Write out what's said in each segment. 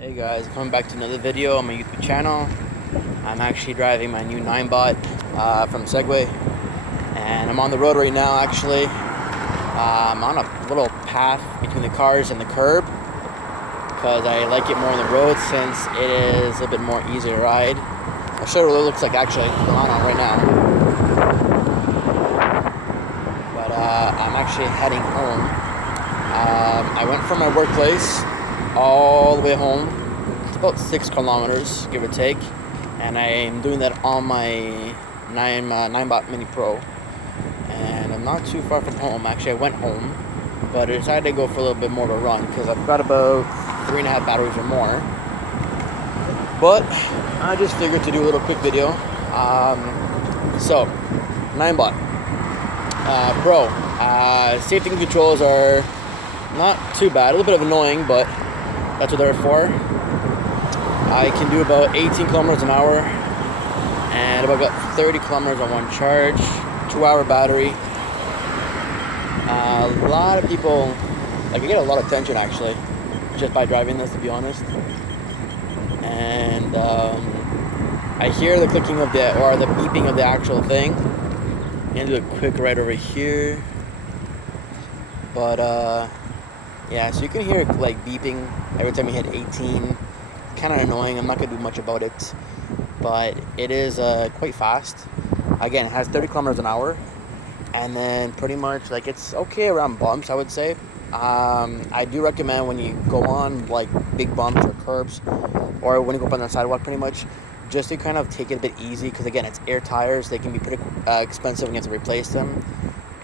Hey guys, coming back to another video on my YouTube channel. I'm actually driving my new ninebot from SEGWAY, and I'm on the road right now. Actually, I'm on a little path between the cars and the curb because I like it more on the road since it is a bit more easy to ride. I'll show you what it looks like actually going on right now. But I'm actually heading home. I went from my workplace all the way home. It's about 6 kilometers, give or take, and I'm doing that on my ninebot Mini Pro. And I'm not too far from home. Actually, I went home, but I decided to go for a little bit more of a run because I've got about 3.5 batteries or more. But I just figured to do a little quick video. So, ninebot Pro. Safety controls are not too bad. A little bit of annoying, but that's what they're for. I can do about 18 kilometers an hour and about 30 kilometers on one charge. 2-hour battery. A lot of people, I get a lot of attention actually just by driving this, to be honest. And I hear the clicking of the beeping of the actual thing. I'm gonna do a quick ride over here. But yeah, so you can hear it like beeping every time you hit 18. Kind of annoying. I'm not gonna do much about it, but it is quite fast. Again, it has 30 kilometers an hour, and then pretty much like it's okay around bumps, I would say. I do recommend when you go on like big bumps or curbs, or when you go up on the sidewalk, pretty much, just to kind of take it a bit easy, because again, it's air tires. They can be pretty expensive when you have to replace them.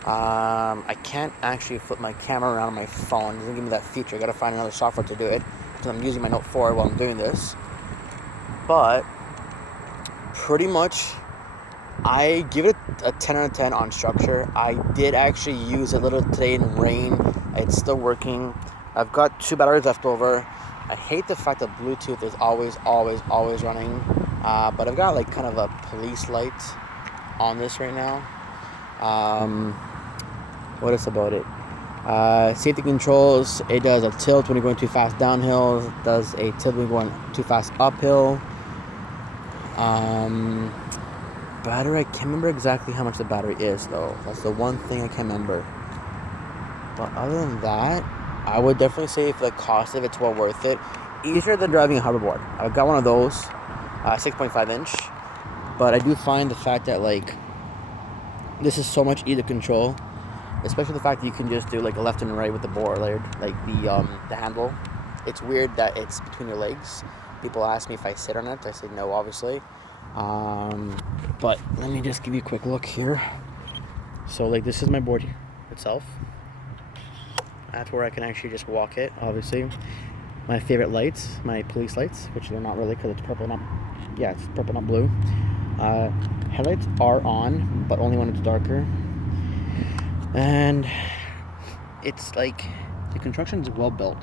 I can't actually flip my camera around on my phone. It doesn't give me that feature. I gotta find another software to do it because I'm using my Note 4 while I'm doing this. But pretty much, I give it a 10 out of 10 on structure. I did actually use a little today in rain. It's still working. I've got 2 batteries left over. I hate the fact that Bluetooth is always running. But I've got like kind of a police light on this right now. What is about it? Safety controls. It does a tilt when you're going too fast downhill. It does a tilt when you're going too fast uphill. Battery, I can't remember exactly how much the battery is though. That's the one thing I can't remember. But other than that, I would definitely say for the cost of it, it's well worth it. Easier than driving a hoverboard. I've got one of those, 6.5 inch. But I do find the fact that like this is so much easier to control, especially the fact that you can just do like a left and right with the board, like the handle. It's weird that it's between your legs. People ask me if I sit on it. I say no, obviously. But let me just give you a quick look here. So like this is my board itself. That's where I can actually just walk it, obviously. My favorite lights, my police lights, which they're not really because it's purple, it's purple, not blue. Headlights are on, but only when it's darker. And it's like the construction is well built.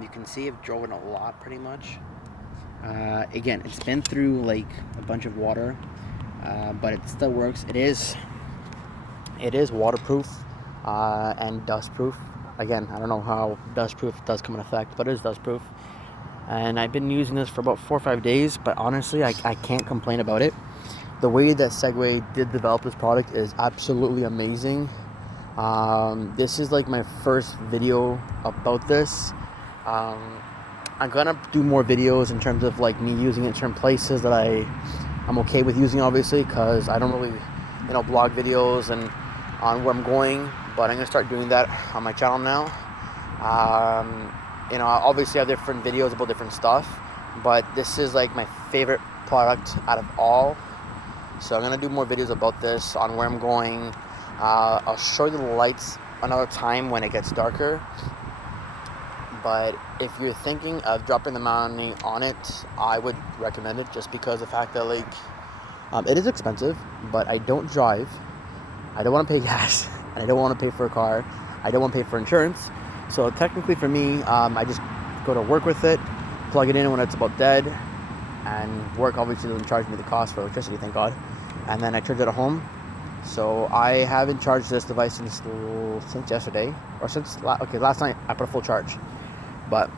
You can see I've driven a lot, pretty much. Again, it's been through like a bunch of water, but it still works. It is waterproof and dustproof. Again, I don't know how dustproof does come in effect, but it is dustproof. And I've been using this for about 4 or 5 days, but honestly, I can't complain about it. The way that SEGWAY did develop this product is absolutely amazing. This is like my first video about this. I'm gonna do more videos in terms of like me using it in certain places that I'm okay with using, obviously, because I don't really blog videos and on where I'm going, but I'm gonna start doing that on my channel now. Obviously I have different videos about different stuff, but this is like my favorite product out of all. So I'm gonna do more videos about this, on where I'm going. I'll show you the lights another time when it gets darker. But if you're thinking of dropping the money on it, I would recommend it, just because of the fact that like it is expensive, but I don't drive. I don't want to pay gas, and I don't want to pay for a car. I don't want to pay for insurance. So technically for me, I just go to work with it, plug it in when it's about dead, and work obviously doesn't charge me the cost for electricity, thank God. And then I charge it at home. So I haven't charged this device since yesterday, or last night I put a full charge. But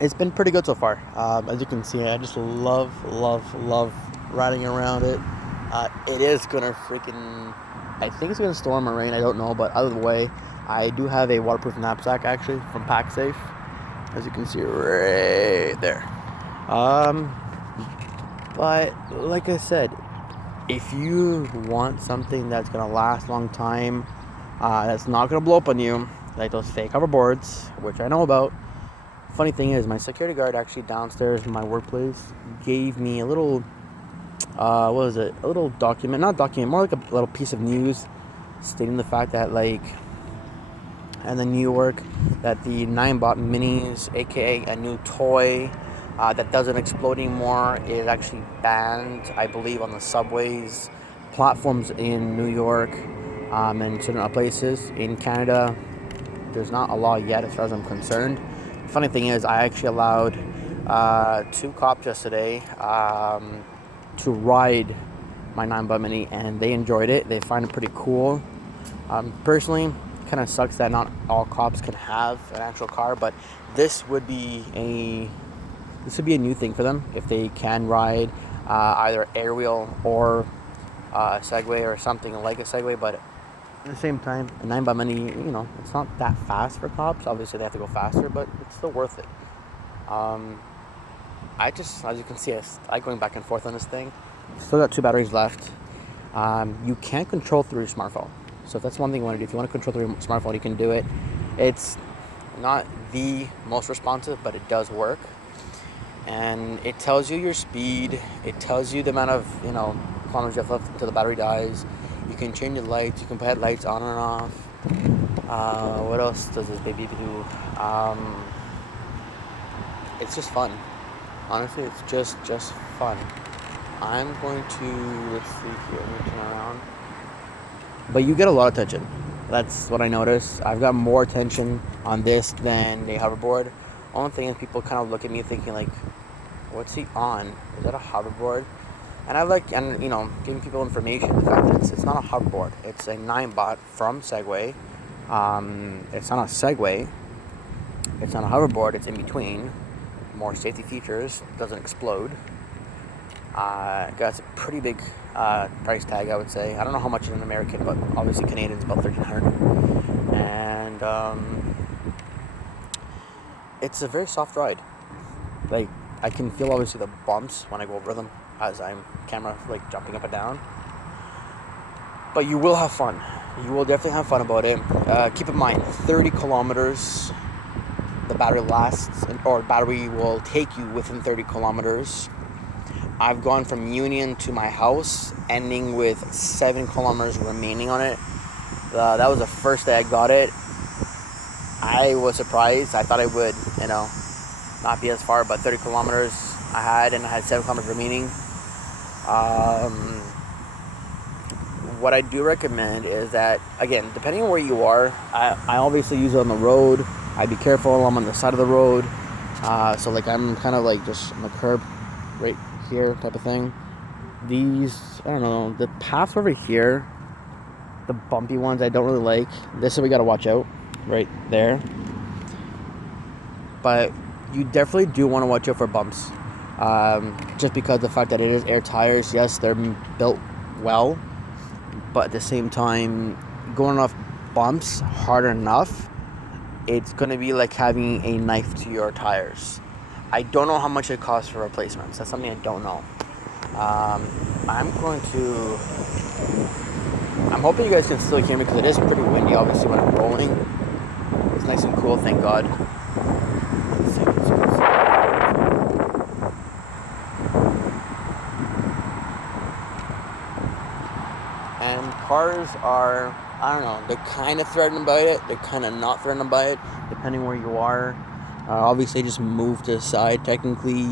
it's been pretty good so far. As you can see, I just love riding around it. It is gonna freaking, I think it's gonna storm or rain, I don't know, but either way, I do have a waterproof knapsack actually from PackSafe, as you can see right there. But like I said, if you want something that's gonna last a long time, that's not gonna blow up on you, like those fake hoverboards, which I know about. Funny thing is, my security guard actually downstairs in my workplace gave me a little, what was it? A little document, not document, more like a little piece of news, stating the fact that like, and in New York, that the ninebot minis, aka a new toy that doesn't explode anymore, is actually banned, I believe, on the subways, platforms in New York, and certain other places. In Canada, there's not a law yet as far as I'm concerned. Funny thing is, I actually allowed 2 cops yesterday to ride my ninebot mini, and they enjoyed it. They find it pretty cool. Personally, kind of sucks that not all cops can have an actual car, but this would be a new thing for them if they can ride either aerial or SEGWAY or something like a SEGWAY. But at the same time, a 9x mini, you know, it's not that fast for cops. Obviously, they have to go faster, but it's still worth it. I just, as you can see, I like going back and forth on this thing. Still got 2 batteries left. You can't control through your smartphone. So if that's one thing you want to do, if you want to control through your smartphone, you can do it. It's not the most responsive, but it does work. And it tells you your speed. It tells you the amount of, kilometers you have left until the battery dies. You can change the lights. You can put lights on and off. What else does this baby do? It's just fun. Honestly, it's just fun. I'm going to, let's see here, let me turn around. But you get a lot of attention. That's what I noticed. I've got more attention on this than a hoverboard. Only thing is, people kind of look at me thinking like, what's he on? Is that a hoverboard? And I like, giving people information. The fact that it's not a hoverboard. It's a ninebot from SEGWAY. It's not a SEGWAY. It's not a hoverboard. It's in between. More safety features. Doesn't explode. Got a pretty big price tag, I would say. I don't know how much in American, but obviously Canadian is about $1,300. And it's a very soft ride. Like, I can feel obviously the bumps when I go over them as I'm camera like jumping up and down. But you will have fun. You will definitely have fun about it. Keep in mind, 30 kilometers the battery lasts, or battery will take you within 30 kilometers. I've gone from Union to my house, ending with 7 kilometers remaining on it. That was the first day I got it. I was surprised. I thought I would, not be as far, but 30 kilometers I had, and I had 7 kilometers remaining. What I do recommend is that, again, depending on where you are, I obviously use it on the road. I be careful. I'm on the side of the road. So, like, I'm kind of, like, just on the curb right here type of thing. These, I don't know, the paths over here, the bumpy ones I don't really like. This is we got to watch out right there. But you definitely do want to watch out for bumps. Just because the fact that it is air tires, yes, they're built well, but at the same time, going off bumps hard enough, it's going to be like having a knife to your tires. I don't know how much it costs for replacements. That's something I don't know. I'm hoping you guys can still hear me, because it is pretty windy, obviously, when I'm rolling. It's nice and cool, thank God. Let's see. And cars are, I don't know, they're kind of threatened by it. They're kind of not threatened by it, depending where you are. Obviously, just move to the side. Technically,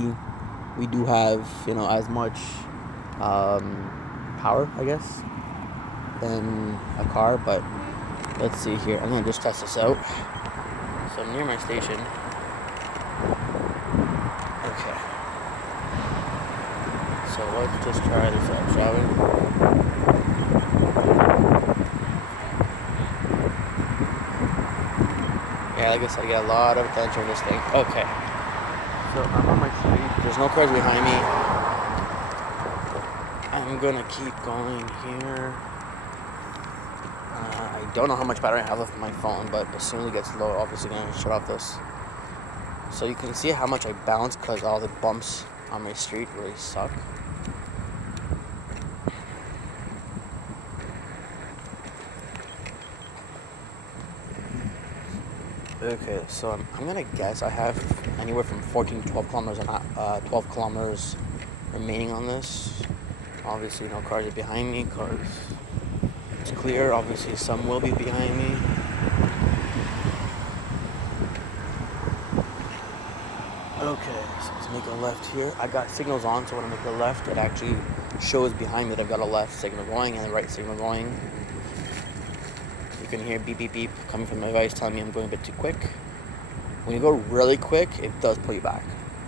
we do have, as much power, I guess, than a car. But let's see here. I'm going to just test this out. So I'm near my station. Okay. So let's just try this out, shall we? Yeah, like I said, I get a lot of attention on this thing. Okay. So I'm on my street. There's no cars behind me. I'm gonna keep going here. I don't know how much battery I have left on my phone, but as soon as it gets low, obviously gonna shut off this. So you can see how much I bounce because all the bumps on my street really suck. Okay, so I'm gonna guess I have anywhere from 14 to 12 kilometers and 12 kilometers remaining on this. Obviously, no cars are behind me because it's clear. Obviously, some will be behind me. Okay, so let's make a left here. I got signals on, so when I make a left, it actually shows behind me that I've got a left signal going and a right signal going. You can hear beep, beep, beep coming from my device telling me I'm going a bit too quick. When you go really quick, it does pull you back.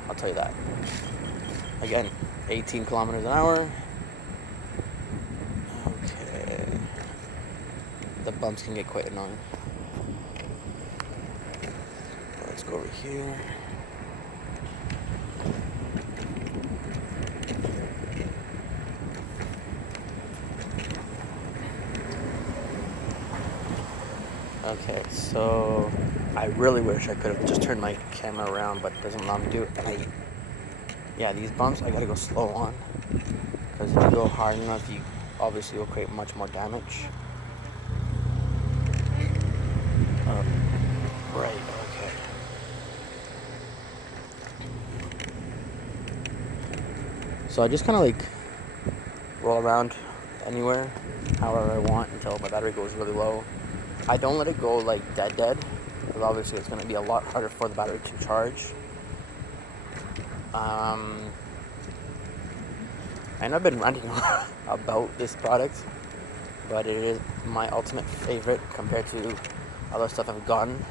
I'll tell you that. Again, 18 kilometers an hour. Okay. The bumps can get quite annoying. Let's go over here. Okay, so I really wish I could have just turned my camera around, but it doesn't allow me to do it. And yeah, these bumps I gotta go slow on, because if you go hard enough, you obviously will create much more damage. Right, okay. So I just kind of like roll around anywhere, however I want, until my battery goes really low. I don't let it go like dead, because obviously it's going to be a lot harder for the battery to charge. I know I've been ranting about this product, but it is my ultimate favorite compared to other stuff I've gotten.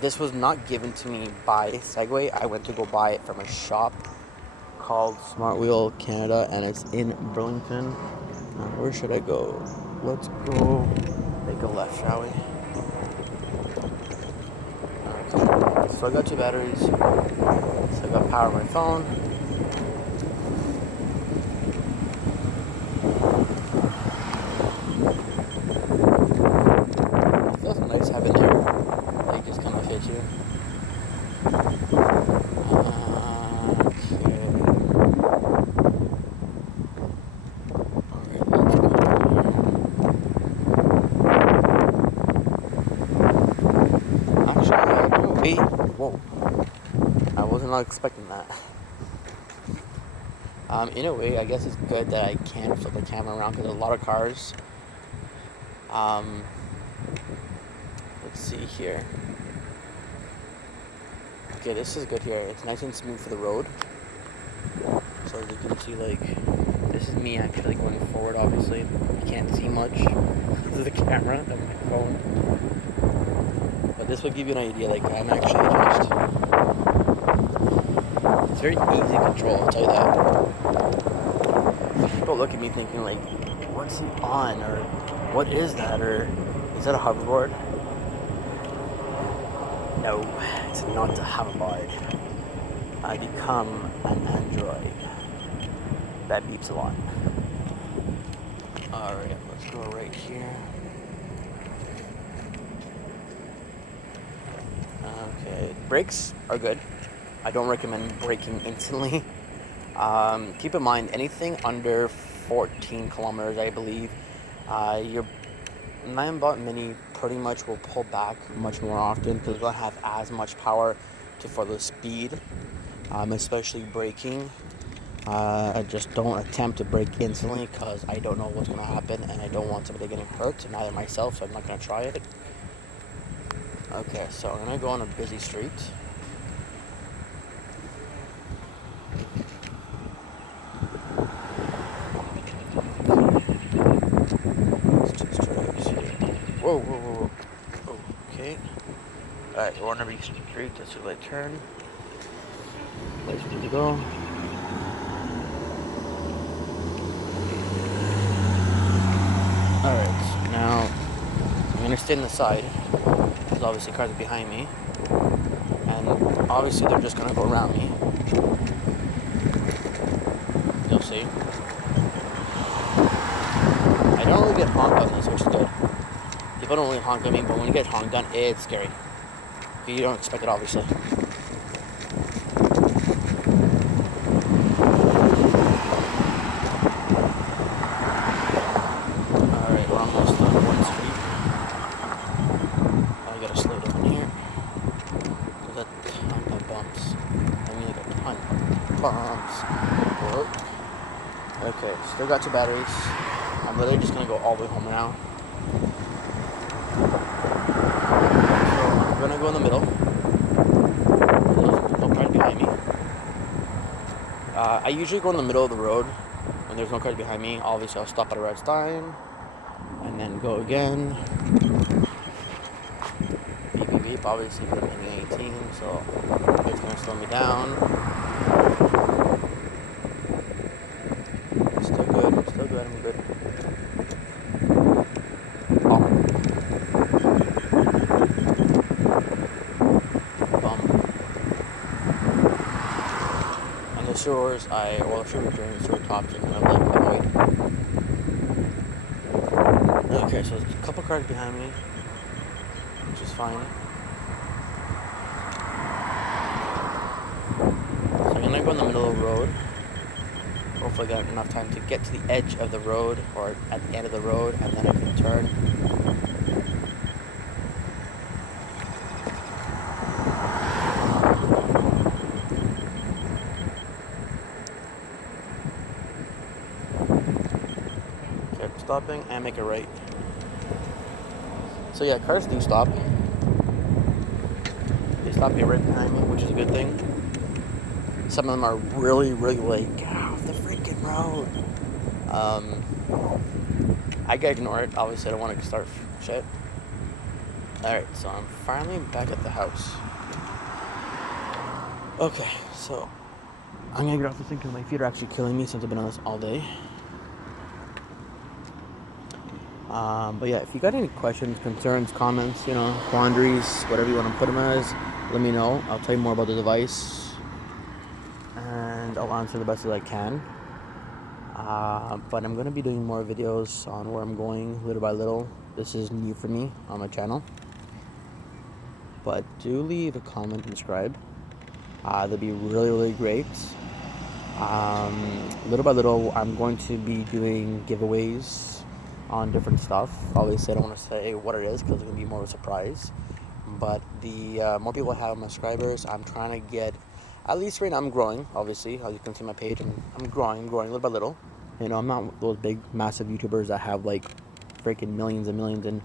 This was not given to me by SEGWAY. I went to go buy it from a shop called Smart Wheel Canada, and it's in Burlington. Where should I go? Let's go make a left, shall we? Okay. So I got two batteries. So I got power on my phone. It feels nice having your leg just kind of hit you. Whoa, I was not expecting that. In a way, I guess it's good that I can flip the camera around because there's a lot of cars. Let's see here. Okay, this is good here. It's nice and smooth for the road. So as you can see, like, this is me actually going forward, obviously. You can't see much because of the camera on my phone. But this will give you an idea, like, I'm actually just... It's very easy control, I'll tell you that. People look at me thinking, like, what's he on? Or what is that? Or is that a hoverboard? No, it's not a hoverboard. I become an android. That beeps a lot. Alright, let's go right here. Okay, brakes are good. I don't recommend braking instantly. Keep in mind, anything under 14 kilometers, I believe, your ninebot Mini pretty much will pull back much more often because it doesn't have as much power for the speed, especially braking. I just don't attempt to brake instantly because I don't know what's going to happen and I don't want somebody getting hurt, neither myself, so I'm not going to try it. Okay, so I'm going to go on a busy street. Whoa, whoa, whoa, whoa. Okay. Alright, we're on a busy street. That's where I turn. Let's good to go. Alright, now I'm going to stay on the side. Obviously cars are behind me, and then obviously they're just gonna go around me. You'll see. I don't really get honked on this, which is good. People don't really honk at me, but when you get honked on, it's scary. You don't expect it, obviously. Alright, we're almost on 1 street. I gotta slow down here. There's a ton of bumps. I mean, like a ton of bumps. Whoa. Okay, still got 2 batteries. I'm literally just gonna go all the way home now. So I'm gonna go in the middle. There's no cars behind me. I usually go in the middle of the road when there's no cars behind me. Obviously, I'll stop at a red sign and then go again. Beep, beep, beep. Obviously, because I'm hitting 18, so it's gonna slow me down. Still good. I'm good. And the shores, the shore during the shore tops are kind of like avoid. Okay, so there's a couple cars behind me, which is fine. So I'm gonna go in the middle of the road. Hopefully I got enough time to get to the edge of the road or at the end of the road, and then I can turn. Okay, stopping and make a right. So yeah, cars do stop. They stop here right behind me, which is a good thing. Some of them are really, really like, get off the freaking road. I can ignore it. Obviously, I don't want to start shit. Alright, so I'm finally back at the house. Okay, so I'm gonna get off this thing because my feet are actually killing me since I've been on this all day. But yeah, if you got any questions, concerns, comments, quandaries, whatever you want to put them as, let me know. I'll tell you more about the device, and I'll answer the best as I can. But I'm going to be doing more videos on where I'm going little by little. This is new for me on my channel. But do leave a comment and subscribe. That'd be really, really great. Little by little, I'm going to be doing giveaways on different stuff. Obviously, I don't want to say what it is because it's going to be more of a surprise. But the more people I have my subscribers, I'm trying to get, at least right now I'm growing, obviously. As you can see my page, I'm growing little by little. I'm not those big, massive YouTubers that have like freaking millions and millions in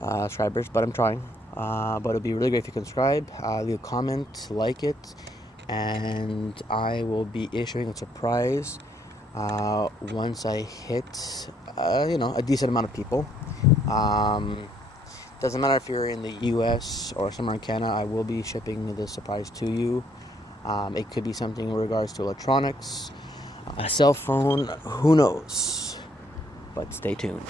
subscribers, but I'm trying. But it'd be really great if you can subscribe, leave a comment, like it, and I will be issuing a surprise once I hit, a decent amount of people. Doesn't matter if you're in the US or somewhere in Canada, I will be shipping this surprise to you. It could be something in regards to electronics, a cell phone, who knows? But stay tuned.